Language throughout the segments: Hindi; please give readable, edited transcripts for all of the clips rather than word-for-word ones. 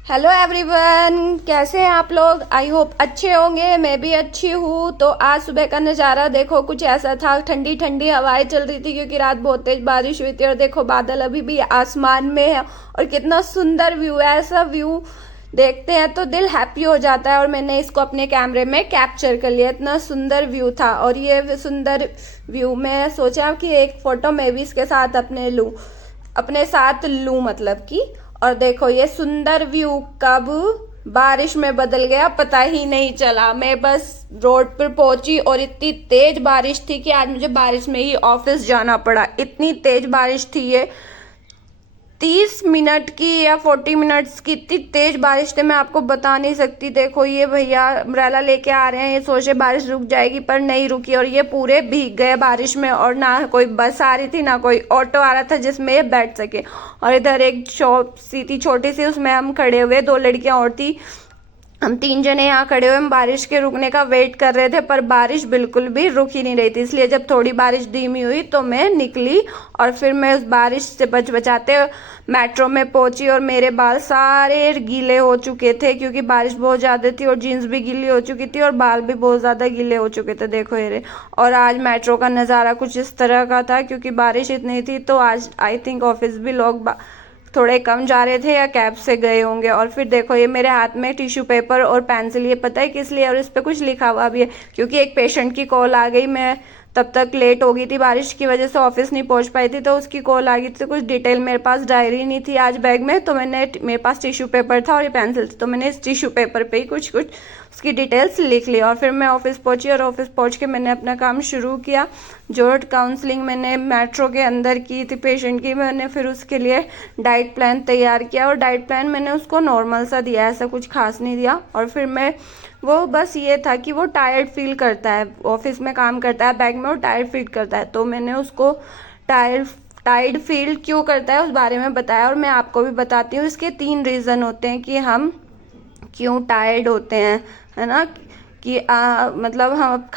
हेलो एवरीवन, कैसे हैं आप लोग। आई होप अच्छे होंगे। मैं भी अच्छी हूँ। तो आज सुबह का नज़ारा देखो कुछ ऐसा था। ठंडी ठंडी हवाएं चल रही थी क्योंकि रात बहुत तेज बारिश हुई थी। और देखो बादल अभी भी आसमान में है और कितना सुंदर व्यू है। ऐसा व्यू देखते हैं तो दिल हैप्पी हो जाता है। और मैंने इसको अपने कैमरे में कैप्चर कर लिया। इतना सुंदर व्यू था। और ये सुंदर व्यू में सोचा कि एक फ़ोटो मैं भी इसके साथ अपने साथ लूँ, मतलब कि। और देखो ये सुंदर व्यू कब बारिश में बदल गया पता ही नहीं चला। मैं बस रोड पर पहुंची और इतनी तेज बारिश थी कि आज मुझे बारिश में ही ऑफिस जाना पड़ा। इतनी तेज बारिश थी ये 30 मिनट की या 40 मिनट्स की। इतनी तेज बारिश थी मैं आपको बता नहीं सकती। देखो ये भैया अम्ब्रेला लेके आ रहे हैं। ये सोचे बारिश रुक जाएगी पर नहीं रुकी और ये पूरे भीग गए बारिश में। और ना कोई बस आ रही थी ना कोई ऑटो आ रहा था जिसमें ये बैठ सके। और इधर एक शॉप सी थी छोटी सी, उसमें हम खड़े हुए, 2 लड़कियां और थी। हम 3 जने यहाँ खड़े हुए हम बारिश के रुकने का वेट कर रहे थे पर बारिश बिल्कुल भी रुक ही नहीं रही थी। इसलिए जब थोड़ी बारिश धीमी हुई तो मैं निकली और फिर मैं उस बारिश से बचाते मेट्रो में पहुंची। और मेरे बाल सारे गीले हो चुके थे क्योंकि बारिश बहुत ज़्यादा थी और जीन्स भी गीली हो चुकी थी और बाल भी बहुत ज़्यादा गीले हो चुके थे। देखो ये। और आज मेट्रो का नज़ारा कुछ इस तरह का था क्योंकि बारिश इतनी थी। तो आज आई थिंक ऑफिस भी लोग थोड़े कम जा रहे थे या कैब से गए होंगे। और फिर देखो ये मेरे हाथ में टिश्यू पेपर और पेंसिल, ये पता है किस लिए, और इस पर कुछ लिखा हुआ भी है क्योंकि एक पेशेंट की कॉल आ गई। मैं तब तक लेट हो गई थी, बारिश की वजह से ऑफिस नहीं पहुंच पाई थी, तो उसकी कॉल आ गई थी। तो कुछ डिटेल, मेरे पास डायरी नहीं थी आज बैग में, तो मेरे पास टिश्यू पेपर था और ये पेंसिल थी, तो मैंने इस टिश्यू पेपर पे ही कुछ उसकी डिटेल्स लिख ली। और फिर मैं ऑफिस पहुंची और ऑफिस पहुंच के मैंने अपना काम शुरू किया। जो काउंसलिंग मैंने मेट्रो के अंदर की थी पेशेंट की, मैंने फिर उसके लिए डाइट प्लान तैयार किया। और डाइट प्लान मैंने उसको नॉर्मल सा दिया, ऐसा कुछ खास नहीं दिया। और फिर वो बस ये था कि वो टायर्ड फील करता है, ऑफिस में काम करता है बैंक में, वो टायर्ड फील करता है। तो मैंने उसको टायर्ड फील क्यों करता है उस बारे में बताया। और मैं आपको भी बताती हूँ। इसके 3 रीज़न होते हैं कि हम क्यों टायर्ड होते हैं, है ना, कि मतलब हम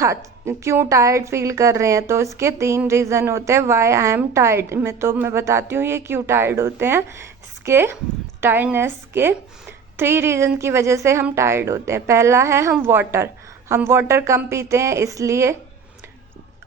क्यों टायर्ड फील कर रहे हैं। तो इसके 3 रीज़न होते हैं वाई आई एम टायर्ड। मैं बताती हूँ ये क्यों टायर्ड होते हैं। इसके टायर्डनेस के 3 रीज़न की वजह से हम टायर्ड होते हैं। पहला है हम वाटर कम पीते हैं इसलिए।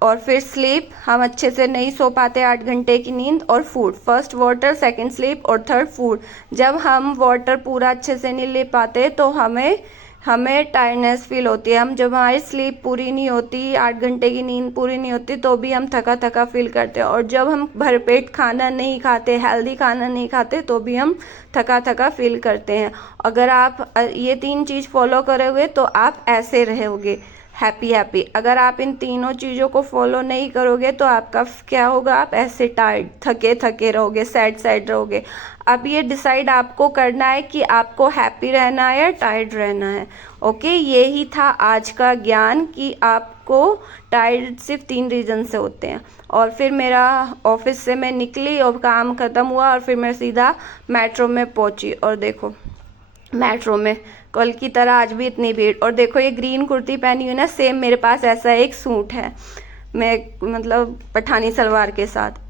और फिर स्लीप, हम अच्छे से नहीं सो पाते, 8 घंटे की नींद। और food, first water, second sleep और थर्ड फूड। जब हम वाटर पूरा अच्छे से नहीं ले पाते तो हमें टायर्डनेस फील होती है। जब हमारी स्लीप पूरी नहीं होती, 8 घंटे की नींद पूरी नहीं होती, तो भी हम थका थका फील करते हैं। और जब हम भरपेट खाना नहीं खाते, हेल्दी खाना नहीं खाते, तो भी हम थका थका फील करते हैं। अगर आप ये 3 चीज़ फॉलो करोगे तो आप ऐसे रहोगे, हैप्पी हैप्पी। अगर आप इन तीनों चीज़ों को फॉलो नहीं करोगे तो आपका क्या होगा, आप ऐसे टायर्ड थके थके रहोगे, सैड रहोगे। अब ये डिसाइड आपको करना है कि आपको हैप्पी रहना है या टायर्ड रहना है। ओके, यही था आज का ज्ञान कि आपको टायर्ड सिर्फ 3 रीज़न से होते हैं। और फिर मेरा ऑफिस से मैं निकली और काम ख़त्म हुआ और फिर मैं सीधा मेट्रो में पहुंची। और देखो मेट्रो में कल की तरह आज भी इतनी भीड़। और देखो ये ग्रीन कुर्ती पहनी हुई ना, सेम मेरे पास ऐसा एक सूट है, मैं मतलब पठानी सलवार के साथ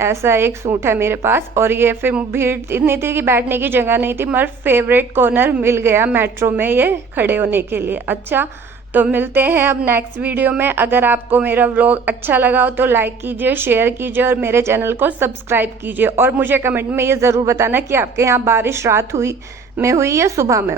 ऐसा एक सूट है मेरे पास। और ये फिर भीड़ इतनी थी कि बैठने की जगह नहीं थी, मगर फेवरेट कॉर्नर मिल गया मेट्रो में ये खड़े होने के लिए। अच्छा, तो मिलते हैं अब नेक्स्ट वीडियो में। अगर आपको मेरा व्लॉग अच्छा लगा हो तो लाइक कीजिए, शेयर कीजिए और मेरे चैनल को सब्सक्राइब कीजिए। और मुझे कमेंट में ये ज़रूर बताना कि आपके यहाँ बारिश रात में हुई या सुबह में।